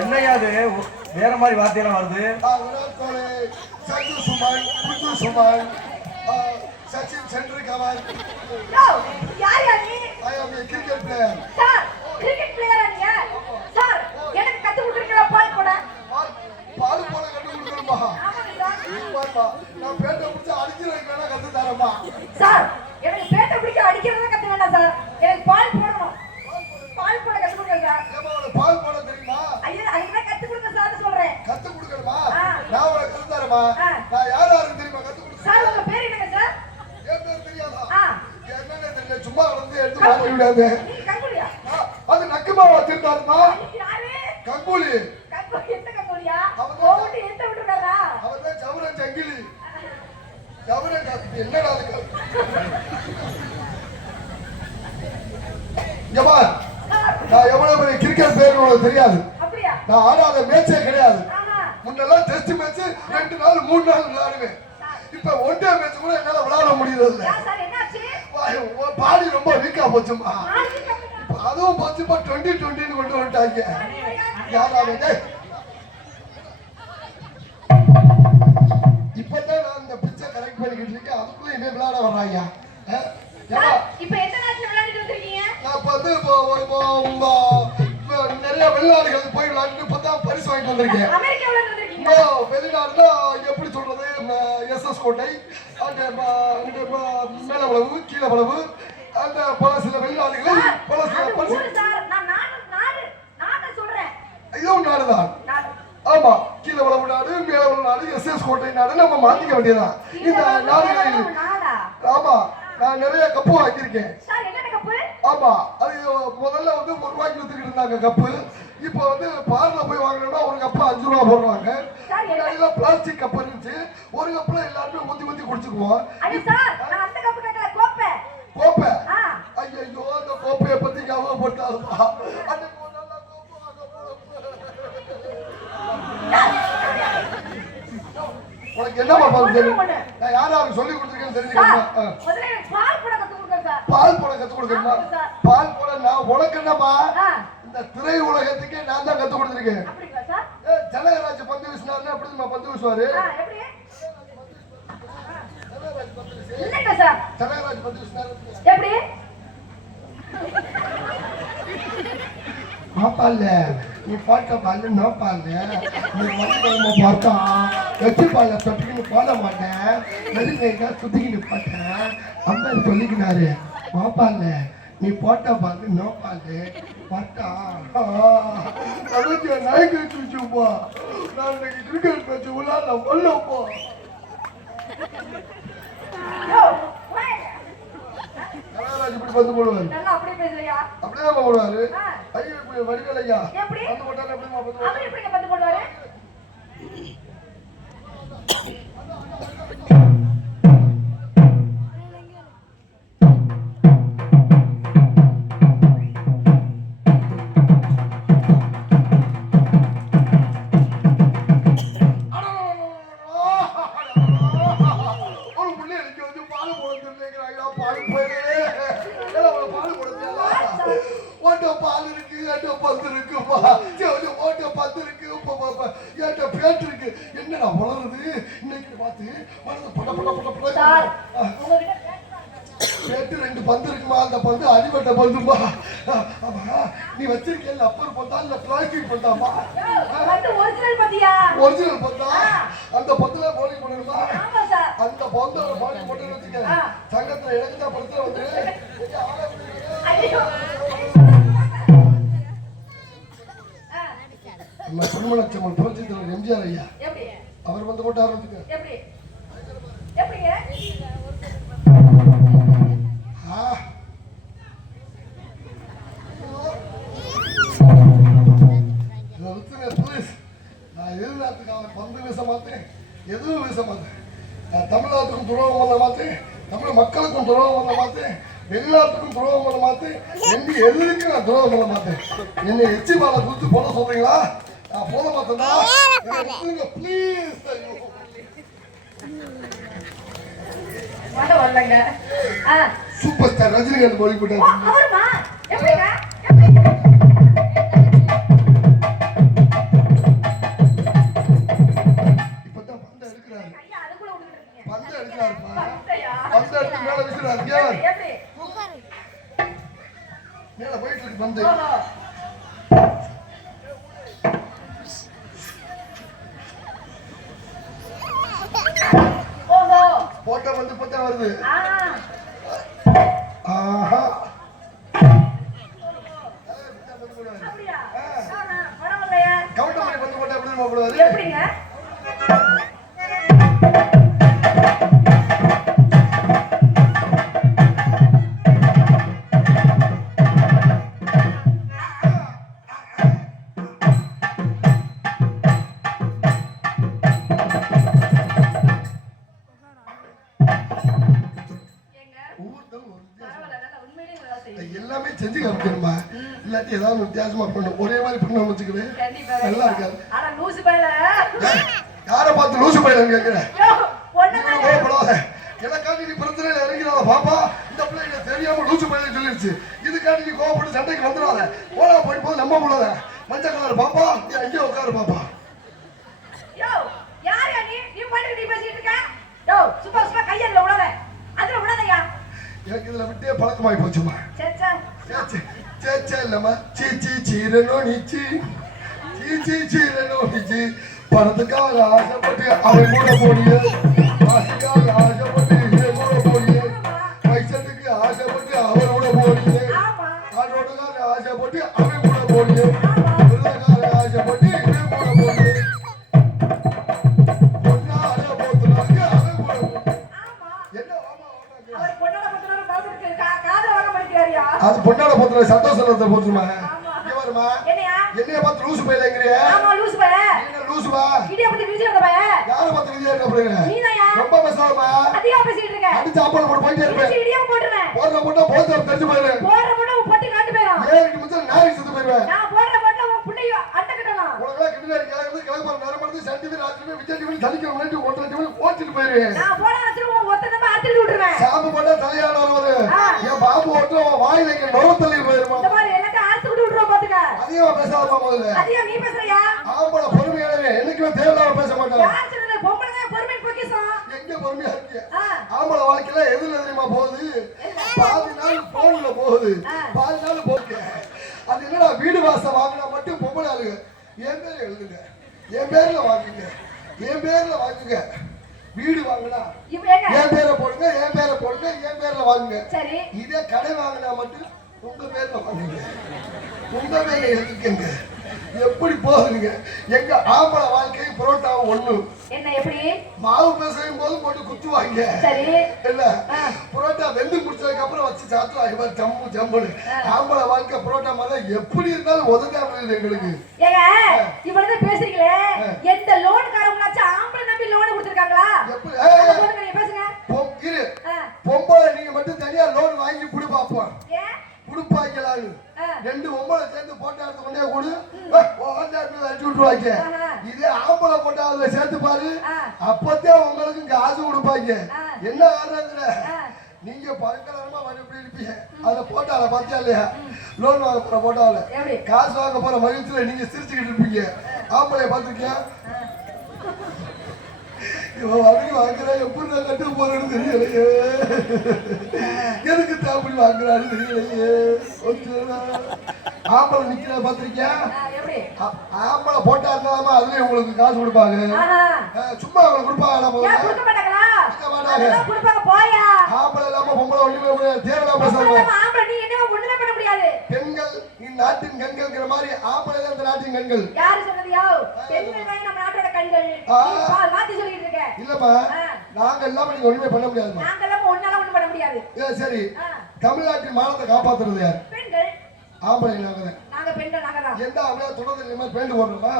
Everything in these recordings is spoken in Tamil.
என்னையா அது வேற மாதிரி வார்த்தையெல்லாம் வருது? விராட் கோலி, சஞ்சு சுமன், குஞ்சு சுமன், சச்சின் டெண்டுல்கர். யார் யார் நீ? I am a cricket player. Sir, cricket பிளேயரா நீங்க? சார், எனக்கு கத்து கொடுக்கறீங்களா பால் போட? பால் போட கத்து கொடுக்கணுமா? ஆமாங்க சார். பாப்பா, நான் பேட்டை பிடிச்சு அடிக்கிறதுக்கு வேணா கத்து தரமா? சார், எனக்கு பேட்டை பிடிக்க அடிக்கிறத கத்து வேண்டாம் சார். எனக்கு பால் போடணும். பால் போட கத்து கொடுங்க சார். ஏமா உனக்கு பால் போட தெரியுமா? ஐயா, அதுக்கு கத்து கொடுங்க சார் சொல்றேன். கத்து கொடுக்கணுமா? நான் உனக்கு கத்து தரமா? நான் யாருக்கு தெரியுமா கத்து கொடுக்க? சார், உங்க பேர் என்னங்க சார்? என் பேர் தெரியாதா? என்னன்னு தெரியல, சும்மா வந்து எடுத்து வாங்க விடாத. கங்குலியா? அது நக்குமா வச்சிருந்தாருமா? யாரு? கங்குலி. கங்குலி எந்த கங்குலியா? ஓடி எந்த விட்டுறாரா? அவர்தான் ஜவரன் ஜங்கிலி. ஜவரன் என்னடா அது? ஜமா, நான் எவ்வளவு பெரிய கிரிக்கெட் பிளேயர் உனக்கு தெரியாது. அப்படியா? நான் ஆடாத மேட்சே கிடையாது. ஆமா. முன்னெல்லாம் டெஸ்ட் மேட்ச் 2 நாள் 3 நாள் விளையாடுவேன். இப்ப ஒன் டே மேட்ச் கூட என்னால விளையாட முடியறது இல்ல. சார் என்னாச்சு? பாடி ரொம்ப வீக்கா போச்சுமா. இப்ப அதுவும் போச்சு. இப்ப 2020 கொண்டு வந்துட்டாங்க. யாராவது இப்பதான் நான் இந்த பிச்சை கரெக்ட் பண்ணிக்கிட்டு இருக்கேன். அதுக்குள்ள என்ன விளையாட வர்றாங்க? இப்ப எந்த நாட்டுல விளையாடிட்டு வந்திருக்கீங்க? நான் இப்ப வந்து நிறைய வெளிநாடுகள் போய் விளையாண்டு இப்பதான் பரிசு வாங்கிட்டு வந்திருக்கேன். அமெரிக்காவுல வந்திருக்கீங்க? வெளிநாடுனா எப்படி சொல்றது, எஸ்எஸ் கோட்டை, அந்த மேலவளவு கீழவளவு, அந்த பல சில வெளிநாடுகளில் பல சில பரிசு. இதுவும் நாடுதான். ஆமா, கீழவளவு நாடு, மேலவளவு நாடு, எஸ்எஸ் கோட்டை நாடு நம்ம மாத்திக்க வேண்டியதான் இந்த நாடுகளில். ஆமா, நான் நிறைய கப்பு வாங்கியிருக்கேன். ஆமா, அது முதல்ல வந்து 1 ரூபாய்க்கு வித்துக்கிட்டு இருந்தாங்க கப்பு. இப்ப வந்து பார்ல போய் வாங்கினோம்னா ஒரு கப்பு 5 ரூபா போடுறாங்க. முன்னாடிலாம் பிளாஸ்டிக் கப் இருந்துச்சு. ஒரு கப்புல எல்லாருமே ஊத்தி ஊத்தி குடிச்சுக்குவோம். கோப்பை? ஐயோ, அந்த கோப்பையை பத்தி ஞாபகப்படுத்தாதுமா. அந்த உனக்கு என்னமா தெரியும்? நான் யாராவது சொல்லி கொடுத்துருக்கேன்னு தெரிஞ்சுக்கணுமா? பால் போட கத்து கொடுக்கணுமா? பால் போட நான் உனக்கு என்னமா, இந்த திரை உலகத்துக்கே நான் தான் கத்து கொடுத்துருக்கேன். ஜனகராஜ் பந்து வீசினாருன்னா எப்படி நம்ம பந்து வீசுவாரு? ஜனகராஜ் பந்து வீசினாரு எப்படி? பாப்பால நீ போட்ட பால் நோ பால், நீ மணிக்கிழமை பார்த்தா எச்சு பாலை தொட்டிக்கின்னு போட மாட்டேன், நெருங்க சுத்திக்கின்னு போட்டேன் அம்மா சொல்லிக்கினாரு. பாப்பால நீ போட்ட பால் நோ பால் பார்த்தா நாய்க்கு வச்சுப்பா. நான் இன்னைக்கு கிரிக்கெட் மேட்ச் விளையாட கொல்லப்போ. இப்படி பந்து போடுவாரு. அப்படியே போடுவாரு. ஐயோ, இப்படி வடிவேலையா பந்து போட்டாரு. எப்படி பந்து போடுவாரு? பால் இருக்கு, என்கிட்ட பந்து இருக்குப்பா, ஓட்ட பந்து இருக்கு, என்கிட்ட பேட்டு இருக்கு. என்னடா வளருது இன்னைக்கு பார்த்து பட பட பட பட பேட்டு 2 பந்து இருக்குமா? அந்த பந்து அடிபட்ட பந்துமா. நீ வச்சிருக்கேன் அப்பர் பந்தா இல்ல பிளாஸ்டிக் பந்தாமா? ஒரிஜினல் பந்தா. அந்த பந்துல போலிங் பண்ணணுமா? அந்த பந்தோட போலிங் போட்டு வச்சுக்க. சங்கத்துல இழந்தா படத்துல வந்து நம்ம திருமணச்சம்மன் புரட்சி தலைவர் எம்ஜிஆர் ஐயா அவர் வந்து போட்டு ஆரம்பிச்சுக்க. நான் எதிர்நாட்டுக்கு அவன் பந்து வீச மாட்டேன், எதுவும் வீச மாட்டேன். நான் தமிழ்நாட்டுக்கும் துரோகம் பண்ண மாட்டேன், தமிழ் மக்களுக்கும் துரோகம் பண்ண மாட்டேன், வெளிநாட்டுக்கும் துரோகம் பண்ண மாட்டேன், எதுக்கும் நான் துரோகம் பண்ண மாட்டேன். என்னை எச்சி பாலை குறித்து போட சொல்றீங்களா? நான் போட மாட்டேன்னா ப்ளீஸ். சூப்பர் ஸ்டார் ரஜினிகாந்த் மொழி போட்டாரு. வேலை வருது. ஆ. ஆஹா அப்படியா? பரவாயில்லையே. கவுண்டர் பண்ணி பத்து போட்டா எப்படி போடுவாரு? எப்படிங்க? எல்லாமே செஞ்சு காமிக்கணுமா? இல்லாட்டி ஏதாவது வித்தியாசமா பண்ணும். ஒரே மாதிரி பண்ண வச்சுக்கிறேன். நல்லா இருக்காது. ஆனா லூசு பையல. யாரை பார்த்து லூசு பையலன்னு கேட்கிறேன்? ஒண்ணு எனக்காண்டி நீ பிரச்சனையில இறங்கிறாத பாப்பா. இந்த பிள்ளைங்க தெரியாம லூசு பையன் சொல்லிருச்சு. இதுக்காண்டி நீ கோவப்பட்டு சண்டைக்கு வந்துடாத. போடா போய் போது நம்ப முடியாத. மஞ்சள் கலர் பாப்பா நீ அங்கே உட்காரு பாப்பா. யோ யார் நீ? நீ பாட்டுக்கு நீ பேசிட்டு இருக்க. யோ சும்மா சும்மா கையல்ல விடாத. அதுல விடாதயா. எனக்கு இதுல விட்டே பழக்கமாயி போச்சுமா. சேச்சா சேச்சா இல்லம்மா. சீச்சி சீரனோ நீச்சி சீச்சி சீரனோ நீச்சி பணத்துக்காக ஆசைப்பட்டு அவன் கூட போனிய ஆசைக்காக ஆசைப்பட்டு இவன் கூட போனிய பைசத்துக்கு ஆசைப்பட்டு அவனோட போனிய ஆட்டோட்டுக்காக ஆசைப்பட்டு அவன் கூட போனிய விருதுக்காக ஆசைப்பட்டு இவன் கூட போனிய பொண்ணாட போத்துனாங்க அவன் கூட என்ன அது பொண்ணாட போத்துல சந்தோஷத்தை போச்சுமா. என்னைய பார்த்து லூசு பையலங்கறிய? ஆமா லூசு பைய. நீங்க லூசுவா? இடிய பத்தி விஜய் இருக்க பைய. யார பார்த்து விஜய் இருக்க போறீங்க? நீதாயா? ரொம்ப பேசாதமா. அதிகா பேசிட்டு இருக்க. அடி சாப்பாடு போட்டு போயிட்டே இருப்பேன். இடிய போடுறேன். போடுற போட்டு தெரிஞ்சு போயிரு. போடுற பொட்டி காட்டு போயிரும். ஏறிட்டு முச்ச நாரி செத்து போயிடுவேன். நான் போடுற பொட்டி உன் புள்ளைய அட்டக்கட்டலாம். உனக்கு கிண்டல் கிளம்புது கிளம்ப நேரமறது சன் டிவி ராத்திரி விஜய் டிவி தலிக்க முன்னாடி ஒன்றரை டிவி ஓட்டிட்டு போயிரு. நான் போட வச்சிரு ஒத்த தம்ப அடிச்சு விட்டுறேன். சாம்பு போட்டா தலையால வருவாரு. என் பாபு ஓட்ற வாயில இங்க நொர தள்ளி போயிருமா. இந்த மாதிரி எல்லாத்தையும் அடிச்சு விட்டுறோம் பாத்துக்க. அதிகமா பேசாதமா முதல்ல. அதிகமா நீ பேசுறியா? ஆம்பள பொறுமையாவே என்னைக்குமே தேவையில்லாம பேச மாட்டாங்க. யார் சொன்னது பொம்பளைங்க பொறுமை பொக்கிசம்? எங்க பொறுமையா இருக்கீங்க? ஆம்பள வாழ்க்கையில எதுல தெரியுமா போகுது? பாதி நாள் போன்ல போகுது. பாதி நாள் போக்கு. அது என்னடா வீடு வாசல் வாங்கினா மட்டும் பொம்பளை ஆளுங்க என் பேர்ல எழுதுங்க. என் பேர்ல வாங்குங்க. என் பேர்ல வாங்குங்க. வீடு வாங்கினா என் பேரை போடுங்க. என் பேரை போடுங்க. என் பேர்ல வாங்குங்க. சரி. இதே கடை வாங்கினா மட்டும் உங்க பேர்ல வாங்குங்க. உங்க பேர்ல எழுதிக்கங்க. எப்படி போகுதுங்க எங்க ஆம்பளை வாழ்க்கை? புரோட்டாவும் ஒண்ணு என்ன எப்படி மாவு பேசும் போது போட்டு குத்துவாங்க. சரி இல்ல புரோட்டா வெந்து முடிச்சதுக்கு அப்புறம் வச்சு சாப்பிட்டு ஜம்மு ஜம்முன்னு. ஆம்பளை வாழ்க்கை புரோட்டா மாதிரி எப்படி இருந்தாலும் உதவியாக எங்களுக்கு. ஏங்க இவ்வளவு பேசுறீங்களே, எந்த லோனுக்காரங்களாச்சும் ஆம்பளை நம்பி லோன் கொடுத்துருக்காங்களா? எப்படி நீங்க பேசுங்க. இரு பொம்பளை நீங்க மட்டும் தனியா லோன் வாங்கி குடு பாப்போம். குடுப்பாய்க்கலான்னு ரெண்டு பொம்பளை சேர்ந்து போட்டா எடுத்து கொண்டே கொடு வச்சு விட்டுருவாங்க. இதே ஆம்பளை போட்டா அதுல சேர்த்து பாரு, அப்பத்தே உங்களுக்கு காசு கொடுப்பாங்க. என்ன காரணத்துல நீங்க பழக்கலமா எப்படி இருப்பீங்க? அதை போட்டால பாத்தியா இல்லையா? லோன் வாங்க போற போட்டால காசு வாங்க போற மகிழ்ச்சியில நீங்க சிரிச்சுக்கிட்டு இருப்பீங்க. ஆம்பளைய பாத்துருக்கியா? இவன் வரைக்கும் வாங்குறா எப்படி நான் கட்டு போறேன்னு தெரியலையே. எதுக்கு அப்படி வாங்குறான்னு தெரியலையே. ஆம்பளை நிக்கிற பாத்திருக்கியா? ஆம்பளை போட்டா இருந்தாலுமா அதுலயும் உங்களுக்கு காசு கொடுப்பாங்க. சும்மா அவங்க கொடுப்பாங்க. ஆம்பளை இல்லாம பொம்பளை ஒண்ணுமே தேவையா பேசுறாங்க. பெண்கள் இந்நாட்டின் கண்கள்ங்கிற மாதிரி ஆம்பளை தான் இந்த நாட்டின் கண்கள். யாரு சொன்னதியோ? பெண்கள் தான் நம்ம நாட்டோட கண்கள். மாத்தி சொல்லிட்டு இருக்க. இல்லப்பா நாங்க எல்லாம் நீங்க ஒண்ணுமே பண்ண முடியாது. நாங்க எல்லாம் ஒண்ணால ஒண்ணும் பண்ண முடியாது. சரி தமிழ்நாட்டின் மானத்தை காப்பாத்துறது யார்? பெண்கள். ஆம்பளை நாங்க பெண்கள் நாங்க தான். எந்த ஆம்பளை தொடர்ந்து இந்த மாதிரி பேண்ட் போடுறோமா?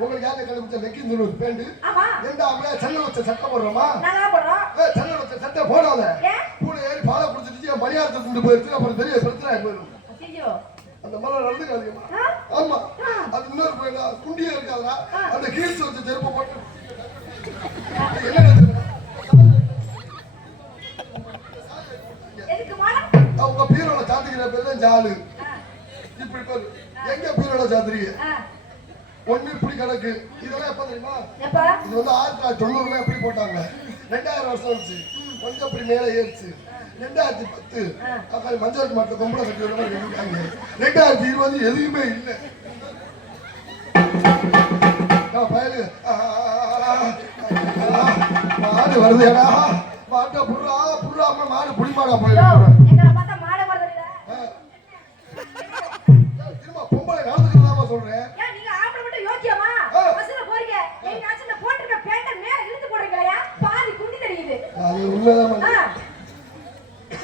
உங்களுக்கு யாரு கண்டுபிடிச்ச லெக்கின் ஒரு பேண்ட்? ஆமா. எந்த ஆம்பளை சல்ல வச்ச சட்டை போடுறோமா? நாங்க போடுறோம். சல்ல வச்ச சட்டை போடாத. கூட ஏறி பாலை குடிச்சிட்டு மரியாதை கொண்டு போயிடுச்சு. அப்புறம் பெரிய பிரச்சனை போயிடும். அந்த மாதிரி நடந்துக்காதீங்கம்மா. ஆமா அது இன்னொரு போயிடா குண்டியே இருக்காதா? அந்த கீழ்ச்சி வச்ச செருப்பை போட்டு என்ன அவங்க பீரோட சாத்திக்கிற பேர் தான் ஜாலு. இப்படி பேரு எங்க பீரோட சாத்திரிங்க ஒண்ணு இப்படி கிடக்கு. இதெல்லாம் எப்ப தெரியுமா? இது வந்து 1990 எப்படி போட்டாங்க. 2000 வருஷம் ஆச்சு. கொஞ்சம் அப்படி மேல ஏறிச்சு. 2010 அக்கால் மஞ்சள் மாட்டு பொம்பளை கட்டி வர மாதிரி இருக்காங்க. 2020 எதுவுமே இல்லை. பயலு மாடு வருதுடா ஆட்டோ புறா மாடு புடிமாடா யோ, போயிடும். எங்களை பார்த்தா மாடை மாதிரி தெரியல. திரும்ப பொம்பளை நடந்துக்கிறதாமா சொல்றேன். ஏன் நீங்க ஆம்பளை மட்டும் யோக்கியமா? பஸ்ல போறீங்க. நீங்க ஆச்சுல போட்டுருக்க பேண்ட மேல இழுத்து போடுறீங்களா? பாதி குண்டி தெரியுது. அது உண்மைதான்.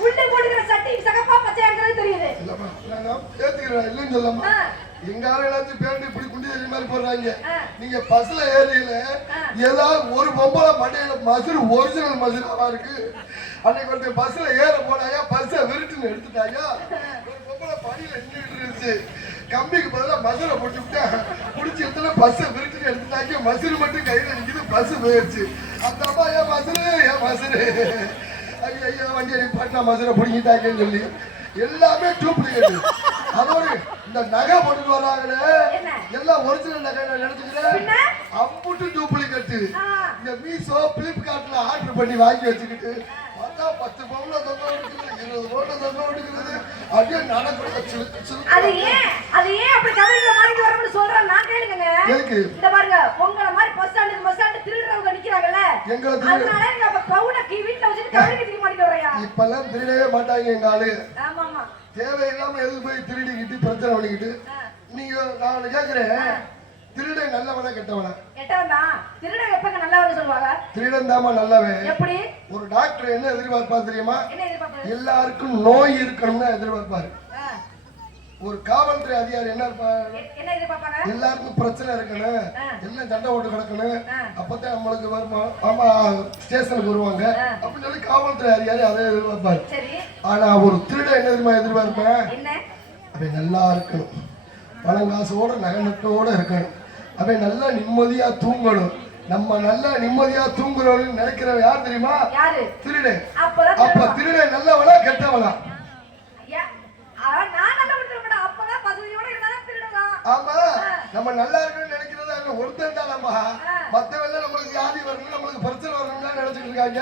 உள்ள போடுற சட்டை சகப்பா பச்சையாங்கிறது தெரியுது. இல்லம்மா நான் ஏத்துக்கிறேன் இல்லன்னு சொல்லம்மா. எங்க ஆளுங்களாச்சும் பேண்ட் இப்படி குண்டி தெரியும் மாதிரி போடுறாங்க. நீங்க பஸ்ல ஏறியில ஏதாவது ஒரு பொம்பளை மண்டையில மசுறு ஒரிஜினல் மசுறாவா இருக்கு. அன்னைக்கு வந்து பஸ்ல ஏற போனாயா பஸ்ஸை விருட்டுன்னு எடுத்துட்டாயா. ஒரு பொம்பளை படியில நின்றுட்டு இருந்துச்சு. கம்பிக்கு பதிலாக மசுரை போட்டு விட்டா குடிச்சு எடுத்துல பஸ்ஸை விருட்டுன்னு எடுத்துட்டாங்க. மசுறு மட்டும் கையில நிற்கிது. பஸ் போயிடுச்சு. அந்த அம்மா ஏன் மசுறு ஐயா வண்டி அடிப்பாட்டா மசுரை பிடிக்கிட்டாங்கன்னு சொல்லி எல்லாமே டூப்ளிகேட். அதோடு இந்த நகை போட்டுட்டு வர்றாங்களே எல்லாம் ஒரிஜினல் நகை நினைச்சுக்கிறேன். அம்புட்டு டூப்ளிகேட். இந்த மீஷோ பிளிப்கார்ட்ல ஆர்டர் பண்ணி வாங்கி வச்சுக்கிட்டு பார்த்தா 10 பவுன்ல தொங்க விட்டுக்கிறது, 20 பவுன்ல தொங்க விட்டுக்கிறது. அப்படியே நடக்கிறது. அது ஏன் அப்படி கவரிங்ல மாறிட்டு வரணும்னு சொல்றேன் நான் கேளுங்க. எதுக்கு இந்த பாருங்க உங்கள மாதிரி பஸ் ஸ்டாண்ட் திருடுறவங்க நிக்கிறாங்கல்ல, அதனால நீங்க அப்ப கவுன வீட்ல வச்சிட்டு கவரிங் தூக்கி மாட்டிட்டு வரையா? இப்பெல்லாம் திருடவே மாட்டாங்க எங்க ஆளு. ஆமா ஆமா, தேவையில்லாம எதுக்கு போய் திருடிக்கிட்டு பிரச்சனை பண்ணிக்கிட்டு. நீங்க நான் கேக்குறேன், திருடன் நல்லவனா கெட்டவனா? கெட்டவன் தான். திருடன் எப்பங்க நல்லவன்னு சொல்லுவாங்க? திருடன் தாமா நல்லவன். எப்படி? ஒரு டாக்டர் என்ன எதிர்பார்ப்பா தெரியுமா? என்ன எதிர்பார்ப்பாரு? எல்லாருக்கும் நோய் இருக்கணும்னு எதிர்பார்ப்பாரு. ஒரு காவல்துறை அதிகாரி என்ன எதிர்பார்ப்பாங்க? எல்லாருக்கும் பிரச்சனை இருக்கணும், எல்லாம் சண்டை ஓட்டு கிடக்கணும், அப்பதான் நம்மளுக்கு வருமா ஆமா ஸ்டேஷனுக்கு வருவாங்க அப்படின்னு சொல்லி காவல்துறை அதிகாரி அதை எதிர்பார்ப்பாரு. ஆனா ஒரு திருடன் என்ன தெரியுமா எதிர்பார்ப்பேன்? அப்படி நல்லா இருக்கணும், பணம் காசோட நகனத்தோட இருக்கணும், அவன் நல்லா நிம்மதியா தூங்கணும். நம்ம நல்லா நிம்மதியா தூங்குறோம்னு நினைக்கிறவன் யார் தெரியுமா? திருடன். அப்ப திருடன் நல்லவனா கெட்டவனா? ஆமா, நம்ம நல்லா இருக்கணும்னு நினைக்கிறது அவன் ஒருத்தன் தானம்மா. மத்தவெல்லாம் நம்மளுக்கு வியாதி வரணும், நம்மளுக்கு பிரச்சனை வரணும்னு நினைச்சிட்டு இருக்காங்க.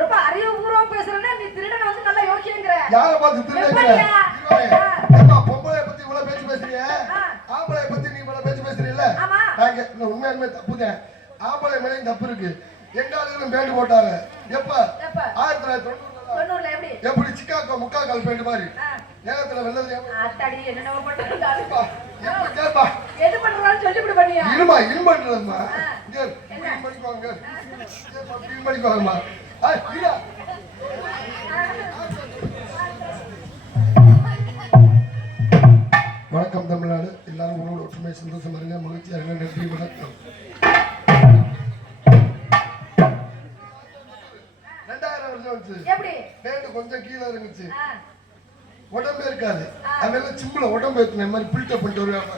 ரொம்ப அறிவுபூர்வமா பேசுறேன்னா நீ திருடன் வந்து நல்லா யோசிக்கிற. யாரை பார்த்து திருடன்? பொம்பளை பத்தி இவ்வளவு பேச்சு பேசுறீங்க, ஆம்பளை பத்தி நீ இவ்வளவு பேச்சு பேசுறீல்ல? நாங்க உண்மையாலுமே தப்புதான். ஆம்பளை மேலேயும் தப்பு இருக்கு. எங்க ஆளுகளும் பேண்ட் போட்டாங்க. எப்ப? 1990 எப்படி? சிக்காக்கோ முக்காக்கால் பேண்ட் மாதிரி நேரத்துல வெள்ளது அத்தாடி என்னென்னவோ பண்றாங்க. கேப்பா எது பண்றான்னு சொல்லி இப்படி பண்ணியா? இருமா பண்றதுமா. இங்க பண்ணிக்குவாங்க. பண்ணிக்குவாங்கம்மா. இல்ல வணக்கம் தமிழ்நாடு. எல்லாரும் உங்களோட ஒற்றுமை சந்தோஷம் இருங்க, மகிழ்ச்சியா இருங்க. நன்றி, வணக்கம். 2000 வருஷம் வந்துச்சு. எப்படி? பேண்ட் கொஞ்சம் கீழே இருந்துச்சு, உடம்பே இருக்காது. அதெல்லாம் சிம்பிள உடம்பு ஏத்துன மாதிரி பில்டப் பண்ணிட்டு வருவாங்க.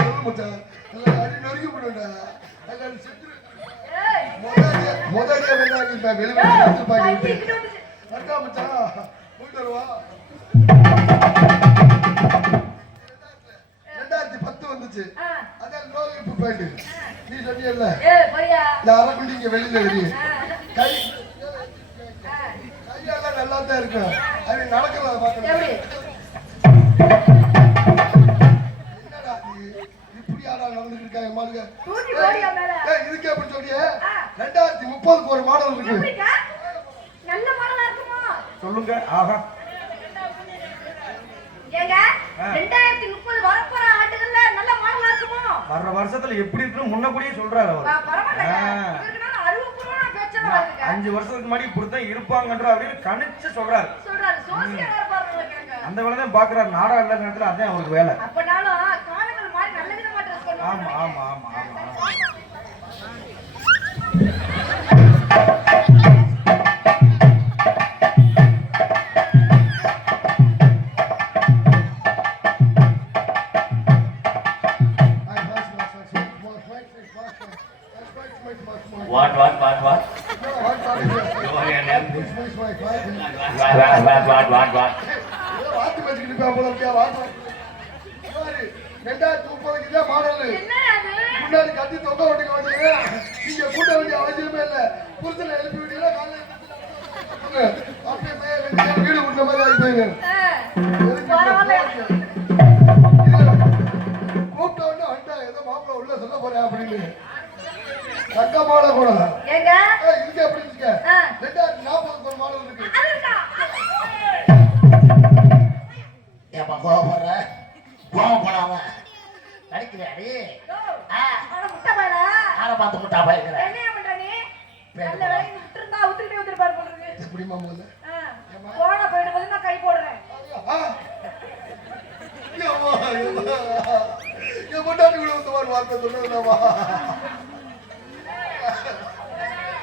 சொல்லு மச்சான், அடி நொறுக்கி போடுடா. முதலே வந்தாங்க வெளியே அக்கா மச்சான் போயிட்டு வருவா. 2010 வந்துச்சு. அதான் நோய் பேண்ட். நீ சொன்னியல்ல அரக்குண்டி இங்க வெளியில வெளியே கை கையெல்லாம் நல்லா தான் இருக்கு. அது நடக்கிறத பார்க்கணும். என்னடா இப்படி ஆடா நடந்துட்டு இருக்காங்க மாடுங்க. இதுக்கு எப்படி சொல்றிய? 2030க்கு ஒரு மாடல் இருக்கு. நல்ல மாடலா இருக்குமா சொல்லுங்க. ஆஹா, ஏங்க 2030 வரப்போற ஆண்டுகள்ல நல்ல மாடலா இருக்குமா? வர்ற வருஷத்துல எப்படி இருக்குன்னு முன்னக்கூடியே சொல்றாரு அவர். பரவாயில்லை, அறிவுபூர்வமான பேச்செல்லாம் வருதுங்க. 5 வருஷத்துக்கு முன்னாடி இப்படித்தான் இருப்பாங்கன்ற அப்படின்னு கணிச்சு சொல்றாரு. சோசியல் வேற பாருங்க. அந்த வேலை தான் பாக்குறாரு. நாடா இல்ல நேரத்துல அதான் அவருக்கு வேலை. அப்பனாலும் காலங்கள் மாதிரி நல்ல விதமா ட்ரெஸ் பண்ணுவாங்க. ஆமா ஆமா ஆமா ஆமா. What? வாத்து வச்சுக்கிட்டு போல இருக்கியா? வாத்து 2030க்கு தான் மாடல். முன்னாடி கட்டி தொங்க ஓட்டுக்க வேண்டியது. நீங்க கூட்ட வேண்டிய அவசியமே இல்லை. புருஷனை எழுப்பி விட்டீங்கன்னா காலையில் அப்படியே வீடு விட்ட மாதிரி ஆகிப்போங்க. கூப்பிட்ட உடனே வந்தா ஏதோ மாப்பிள்ள உள்ள சொல்ல போறேன் அப்படின்னு தங்கமான குடம். ஏங்க இங்க எப்படி இருக்கு? 2040 ஒரு மாடல் இருக்கு. அது இருக்கா? ஏப்பா கோவப்படுற? கோவப்படாம நடிக்கிறாடி. அட முட்டை பயல. யாரை பார்த்து முட்டா பயக்கிற? என்னையா பண்ற நீ? நல்ல வேலை விட்டுருந்தா உத்துக்கிட்டே வந்துருப்பாரு போல இருக்கு. எப்படிமா முதல்ல? போன போயிட்டு வந்து நான் கை போடுறேன். என் பொண்டாட்டி கூட வந்து மாதிரி வார்த்தை சொன்னதுதாமா.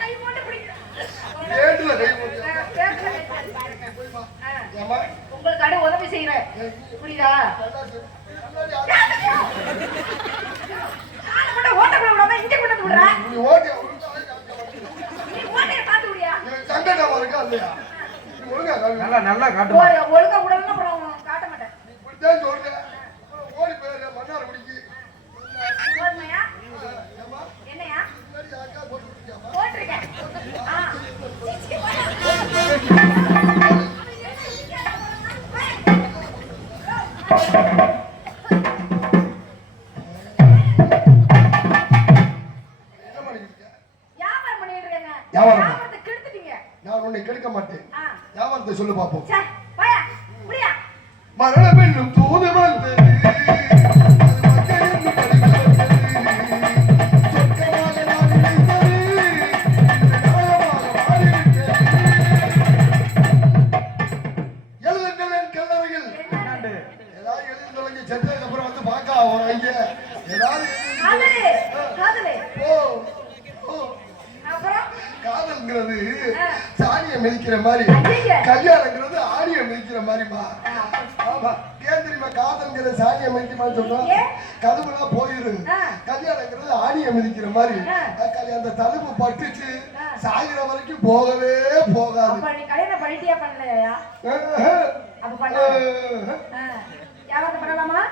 கை போட்டு பிடிக்க. ஏட்டுல கை போட்டு. ஏமா உங்களுக்கு அடி உதவி செய்யறேன். புரியுதா? காலை மட்டும் ஓட்ட கூட விடாம இங்க கொண்டு வந்து விடுற. நீ ஓட்டி நீ ஓட்டைய பார்த்து விடியா? சங்கடமா இருக்கா இல்லையா? நீ ஒழுங்கா காட்டு. நல்லா நல்லா காட்டுமா. ஒழுங்கா விடலன்னா அப்புறம் காட்ட மாட்டேன். இப்படித்தான் சொல்றேன். ஓடி போயிரு மன்னார் குடிக்கு. போதுமையா? ஏமா என்னையா? முன்னாடி அக்கா போட்டு குடிக்காமா? போட்டிருக்கேன். என்ன பண்ணிக்கிட்டு? வியாபாரம் பண்ணிட்டு இருக்கேங்க. வியாபாரம்? வியாபாரத்தை கெடுத்துட்டீங்க. நான் உன்னை கெடுக்க மாட்டேன். ஆ. வியாபாரத்தை சொல்லு பாப்போம். சே, போயா. புரியா? மரண பெண்ணும் தூது வந்தது. அது மக்கள் என்று படிக்க வந்தது. சொர்க்கமாக நான் நினைத்தது. இன்று நியாயமாக மாறிவிட்டது. எழுதுங்கள் என் கல்லறையில். என்னண்டு? ஏதாவது எழுதி தொலைஞ்சு செத்ததுக்கு அப்புறம் வந்து பார்க்க ஆகும் இங்க. ஏதாவது காதலே, காதலே. ஓ ஓ அப்புறம் காதல்ங்கிறது சாணியை மிதிக்கிற மாதிரி, ஐயையே. கல்யாணங்கிறது ஆணியை மிதிக்கிற மாதிரிமா. ஆமா, ஏன் தெரியுமா காதல்ங்கிற சாணியை மிதிக்குமான்னு சொல்றோம்? ஏன்? கதவுலாம் போயிரு. கல்யாணங்கிறது ஆணியை மிதிக்கிற மாதிரி. அந்த தழும்பு பட்டுச்சு சாகிற வரைக்கும் போகவே போகாது. அப்ப நீ கல்யாணம் பண்ணிட்டியா பண்ணலையா? அப்ப பண்ண. வியாபாரம் பண்ணலாமா?